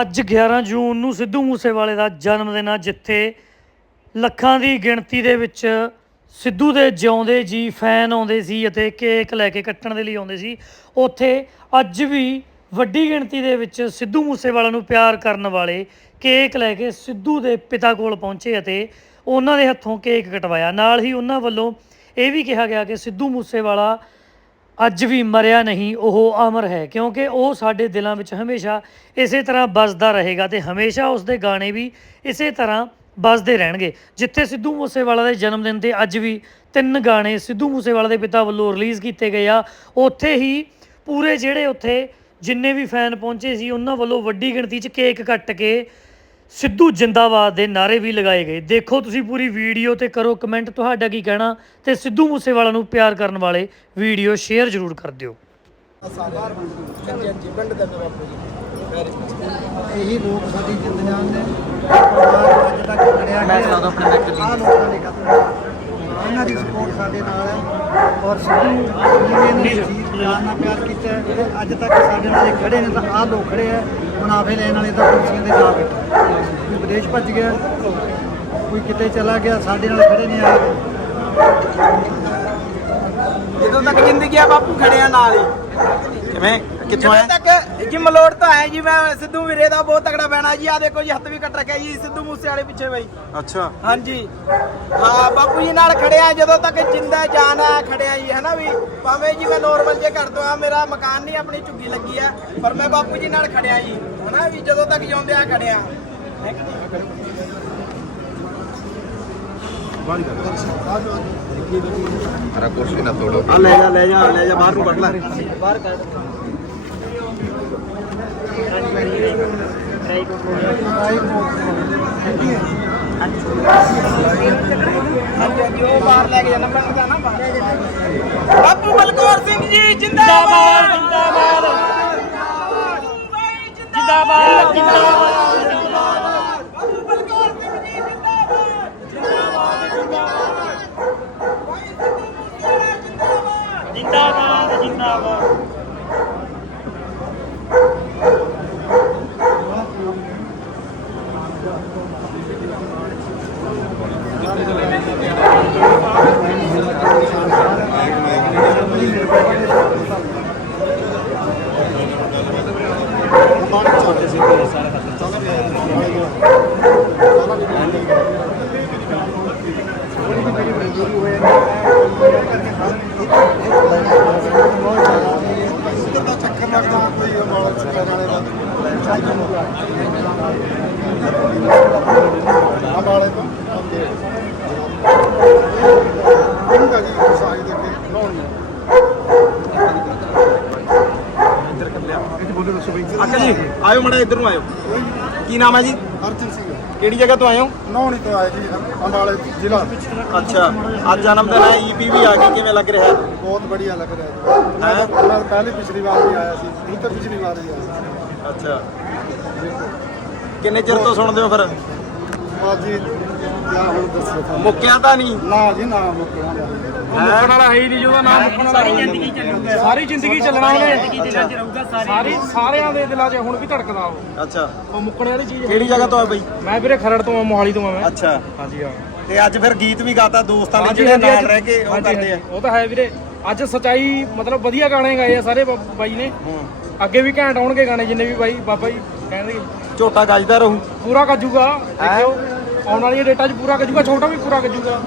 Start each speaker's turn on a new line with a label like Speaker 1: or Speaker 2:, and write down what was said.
Speaker 1: ਅੱਜ 11 ਜੂਨ ਨੂੰ ਸਿੱਧੂ ਮੂਸੇਵਾਲੇ ਦਾ ਜਨਮ ਦਿਨ ਆ, ਜਿੱਥੇ ਲੱਖਾਂ ਦੀ ਗਿਣਤੀ ਦੇ ਵਿੱਚ ਸਿੱਧੂ ਦੇ ਜਿਉਂਦੇ ਜੀ ਫੈਨ ਆਉਂਦੇ ਸੀ ਅਤੇ ਕੇਕ ਲੈ ਕੇ ਕੱਟਣ ਦੇ ਲਈ ਆਉਂਦੇ ਸੀ। ਉੱਥੇ ਅੱਜ ਵੀ ਵੱਡੀ ਗਿਣਤੀ ਦੇ ਵਿੱਚ ਸਿੱਧੂ ਮੂਸੇਵਾਲਾ ਨੂੰ ਪਿਆਰ ਕਰਨ ਵਾਲੇ ਕੇਕ ਲੈ ਕੇ ਸਿੱਧੂ ਦੇ ਪਿਤਾ ਕੋਲ ਪਹੁੰਚੇ ਅਤੇ ਉਹਨਾਂ ਦੇ ਹੱਥੋਂ ਕੇਕ ਕਟਵਾਇਆ। ਨਾਲ ਹੀ ਉਹਨਾਂ ਵੱਲੋਂ ਇਹ ਵੀ ਕਿਹਾ ਗਿਆ ਕਿ ਸਿੱਧੂ ਮੂਸੇਵਾਲਾ ਅੱਜ ਵੀ ਮਰਿਆ ਨਹੀਂ, ਉਹ ਅਮਰ ਹੈ, ਕਿਉਂਕਿ ਉਹ ਸਾਡੇ ਦਿਲਾਂ ਵਿੱਚ ਹਮੇਸ਼ਾ ਇਸੇ ਤਰ੍ਹਾਂ ਵੱਜਦਾ ਰਹੇਗਾ ਤੇ ਹਮੇਸ਼ਾ ਉਸ ਦੇ ਗਾਣੇ ਵੀ ਇਸੇ ਤਰ੍ਹਾਂ ਵੱਜਦੇ ਰਹਿਣਗੇ। ਜਿੱਥੇ ਸਿੱਧੂ ਮੂਸੇਵਾਲਾ ਦੇ ਜਨਮ ਦਿਨ ਤੇ ਅੱਜ ਵੀ ਤਿੰਨ ਗਾਣੇ ਸਿੱਧੂ ਮੂਸੇਵਾਲਾ ਦੇ ਪਿਤਾ ਵੱਲੋਂ ਰਿਲੀਜ਼ ਕੀਤੇ ਗਏ ਆ, ਉੱਥੇ ਹੀ ਪੂਰੇ ਜਿਹੜੇ ਉੱਥੇ ਜਿੰਨੇ ਵੀ ਫੈਨ ਪਹੁੰਚੇ ਸੀ, ਉਹਨਾਂ ਵੱਲੋਂ ਵੱਡੀ ਗਿਣਤੀ 'ਚ ਕੇਕ ਕੱਟ ਕੇ ਸਿੱਧੂ ਜਿੰਦਾਬਾਦ ਦੇ ਨਾਰੇ ਵੀ ਲਗਾਏ ਗਏ। ਦੇਖੋ ਤੁਸੀਂ ਪੂਰੀ ਵੀਡੀਓ ਤੇ ਕਰੋ ਕਮੈਂਟ ਤੁਹਾਡਾ ਕੀ ਕਹਿਣਾ ਤੇ ਸਿੱਧੂ ਮੂਸੇਵਾਲਾ ਨੂੰ ਪਿਆਰ ਕਰਨ ਵਾਲੇ ਵੀਡੀਓ ਸ਼ੇਅਰ ਜ਼ਰੂਰ ਕਰ ਦਿਓ।
Speaker 2: ਇਹੀ ਲੋਕ ਸਾਡੀ ਜਿੰਦ ਜਾਨ ਨੇ। ਪਰਿਵਾਰ ਅੱਜ ਤੱਕ ਲੜਿਆ
Speaker 3: ਮੈਂ ਸੁਣਾ ਆਪਣੇ ਮਿੱਤਰ ਦੀ।
Speaker 2: ਆਹ ਲੋਕਾਂ ਦੇ ਖਤਮ ਇਹਨਾਂ ਦੀ ਸਪੋਰਟ ਸਾਡੇ ਨਾਲ ਹੈ। ਔਰ ਸਿੱਧੂ ਜਿਵੇਂ ਨੇ ਜਾਨ ਨਾਲ ਪਿਆਰ ਕੀਤਾ ਹੈ, ਤੇ ਅੱਜ ਤੱਕ ਸਾਡੇ ਨਾਲ ਇਹ ਖੜੇ ਨੇ ਤਾਂ ਆਹ ਲੋਕ ਖੜੇ ਆ ਮੁਨਾਫੇ ਲੈਣ ਵਾਲੇ ਤਾਂ ਕੁਰਸੀਆਂ ਤੇ ਜਾ ਬੈਠੇ ਕੋਈ ਵਿਦੇਸ਼ ਭੱਜ ਗਿਆ ਕੋਈ ਕਿਤੇ ਚਲਾ ਗਿਆ ਸਾਡੇ ਨਾਲ ਖੜੇ ਨੇ ਆ
Speaker 3: ਜਦੋਂ ਤੱਕ ਜ਼ਿੰਦਗੀ ਆ ਬਾਪੂ ਖੜਿਆ ਨਾਲ ਹੀ। ਕਿਵੇਂ? ਕਿੱਥੋਂ ਆਇਆ?
Speaker 4: ਤੱਕ ਜੀ ਮਲੋੜ ਤੋਂ ਆਇਆ ਜੀ ਮੈਂ ਸਿੱਧੂ ਵੀਰੇ ਦਾ ਬਹੁਤ ਤਕੜਾ ਬੈਣਾ ਜੀ ਆ ਦੇਖੋ ਜੀ ਹੱਥ ਵੀ ਕੱਟ ਰੱਖਿਆ ਜੀ ਸਿੱਧੂ ਮੂਸੇ ਵਾਲੇ ਪਿੱਛੇ ਬਈ।
Speaker 3: ਅੱਛਾ।
Speaker 4: ਹਾਂਜੀ। ਹਾਂ ਬਾਪੂ ਜੀ ਨਾਲ ਖੜਿਆ ਜਦੋਂ ਤੱਕ ਜਿੰਦਾ ਜਾਨ ਆ ਖੜਿਆ ਜੀ ਹੈਨਾ ਵੀ? ਭਾਵੇਂ ਜੀ ਮੈਂ ਨੋਰਮਲ ਜੇ ਕਰ ਦਵਾਂ ਮੇਰਾ ਮਕਾਨ ਨਹੀਂ ਆਪਣੀ ਝੁੱਗੀ ਲੱਗੀ ਆ ਪਰ ਮੈਂ ਬਾਪੂ ਜੀ ਨਾਲ ਖੜਿਆ ਜੀ ਹੈਨਾ ਵੀ ਜਦੋਂ ਤੱਕ ਜਿਉਂਦੇ ਆ ਖੜਿਆ?
Speaker 3: ਅਰੇ ਕੁਰਸੀ ਨਾ ਤੋੜੋ।
Speaker 4: ਆ ਲੈ ਜਾ ਲੈ ਜਾ ਲੈ ਜਾ ਬਾਹਰ ਨੂੰ ਕੱਢ ਲੈ। ਬਾਹਰ ਕੱਢ। ਬਾਪੂ ਬਲਕੌਰ ਸਿੰਘ ਜੀ ਜਿੰਦਾਬਾਦ! ਜਿੰਦਾਬਾਦ ਜਿੰਦਾਬਾਦ। ਜਿੰਦਾਬਾਦ ਬਾਪੂ ਬਲਕੌਰ ਸਿੰਘ ਜੀ ਜਿੰਦਾਬਾਦ ਜਿੰਦਾਬਾਦ ਜਿੰਦਾਬਾਦ ਭਾਈ ਸਿੱਧੂ ਮੂਸੇਵਾਲਾ ਜਿੰਦਾਬਾਦ ਜਿੰਦਾਬਾਦ ਜਿੰਦਾਬਾਦ
Speaker 2: ਇੱਧਰ ਦਾ ਚੱਕਰ ਲੱਗਦਾ ਕੋਈ ਮਾਲਕ ਚੱਕਰ ਵਾਲੇ ਦਾ ਆ ਵਾਲੇ ਤੋਂ ਬਣੂਗਾ ਜੀ ਸਾਈ ਦੇ ਕੇ ਲਾਉਣ ਨੂੰ ਇੱਥੇ ਬੋਲੋ ਦੱਸੋ ਬਈ
Speaker 4: ਅੰਕਲ ਜੀ ਆਇਓ ਮੜਾ ਇੱਧਰ ਨੂੰ ਆਇਓ। ਕੀ ਨਾਮ ਹੈ ਜੀ?
Speaker 2: ਅਰਜਨ ਸਿੰਘ।
Speaker 4: ਕਿਹੜੀ ਜਗ੍ਹਾ ਤੋਂ ਆਏ ਹੋ
Speaker 2: ਨੌਣੀ ਤੋਂ ਆਏ ਜੀ ਅੰਬਾਲੇ ਜ਼ਿਲ੍ਹਾ।
Speaker 4: ਅੱਛਾ ਅੱਜ ਜਨਮ ਦਿਨ ਹੈ ਈਪੀ ਵੀ ਆ ਗਈ ਕਿਵੇਂ ਲੱਗ ਰਿਹਾ? ਹੈ
Speaker 2: ਬਹੁਤ ਵਧੀਆ ਲੱਗ ਰਿਹਾ ਜੀ। ਮੈਂ ਪਹਿਲੇ ਪਿਛਲੀ ਵਾਰ ਵੀ ਆਇਆ ਸੀ ਤਾਂ ਪਿਛਲੀ ਵਾਰ ਹੀ ਆਇਆ ਸੀ।
Speaker 4: ਅੱਛਾ। ਕਿੰਨੇ ਚਿਰ ਤੋਂ ਸੁਣਦੇ ਹੋ ਫਿਰ?
Speaker 2: ਬਾਅਦ ਜੀ ਕਿਆ ਹੁਣ ਦੱਸੋ ਤੁਹਾਨੂੰ?
Speaker 4: ਮੁੱਕਿਆ ਤਾਂ ਨਹੀਂ?
Speaker 2: ਨਾ ਜੀ ਨਾ ਮੁੱਕਣਾ ਦਾ
Speaker 4: ਮੁੱਕਣ ਵਾਲਾ ਹੈ ਹੀ ਨਹੀਂ ਜਿਹਦਾ ਨਾਮ ਮੁੱਕਣ ਵਾਲਾ ਸਾਰੀ ਜ਼ਿੰਦਗੀ ਚੱਲੂਗਾ।
Speaker 5: ਸਾਰੀ ਜ਼ਿੰਦਗੀ ਚੱਲਣਾ ਉਹਨੇ। ਸਾਰੀ ਸਾਰਿਆਂ ਦੇ ਦਿਲਾਂ 'ਚ ਹੁਣ ਵੀ ਧੜਕਦਾ ਉਹ।
Speaker 4: ਅੱਛਾ।
Speaker 5: ਉਹ ਮੁੱਕਣੇ ਵਾਲੀ ਚੀਜ਼ ਹੈ।
Speaker 4: ਕਿਹੜੀ ਜਗ੍ਹਾ ਤੋਂ ਆ ਬਈ?
Speaker 5: ਮੈਂ ਵੀਰੇ ਖਰੜ ਤੋਂ ਆ ਮੋਹਾਲੀ ਤੋਂ ਆ ਮੈਂ।
Speaker 4: ਅੱਛਾ।
Speaker 5: ਹਾਂਜੀ ਹਾਂ।
Speaker 4: ਤੇ ਅੱਜ ਫਿਰ ਗੀਤ ਵੀ ਗਾਤਾ ਦੋਸਤਾਂ ਨੇ
Speaker 5: ਹਾਂਜੀ,
Speaker 4: ਜਿਹੜੇ
Speaker 5: ਹਾਂਜੀ,
Speaker 4: ਨਾਲ
Speaker 5: ਅੱਜ-
Speaker 4: ਰਹਿ ਕੇ ਉਹ
Speaker 5: ਹਾਂਜੀ,
Speaker 4: ਕਰਦੇ ਆ।
Speaker 5: ਹਾਂਜੀ, ਉਹ ਤਾਂ ਹੈ ਵੀਰੇ। ਅੱਜ ਸਚਾਈ ਮਤਲਬ ਵਧੀਆ ਗਾਣੇ ਗਾਏ ਆ ਸਾਰੇ ਬਾ- ਬਾਈ ਨੇ।
Speaker 4: ਹੂੰ।
Speaker 5: ਅੱਗੇ ਵੀ ਘੈਂਟ ਆਉਣਗੇ ਗਾਣੇ ਜਿੰਨੇ ਵੀ ਬਾਈ ਬਾਬਾ ਜੀ ਕਹਿੰਦੇ
Speaker 4: ਝੋਟਾ ਗੱਜਦਾ ਰਹੂ।
Speaker 5: ਪੂਰਾ ਗੱਜੂਗਾ ਦੇਖਿਓ। ਆਉਣ ਵਾਲੀਆਂ ਡੇਟਾਂ 'ਚ ਪੂਰਾ ਗੱਜੂਗਾ ਛੋਟਾ ਵੀ ਪੂਰਾ ਗੱਜੂਗਾ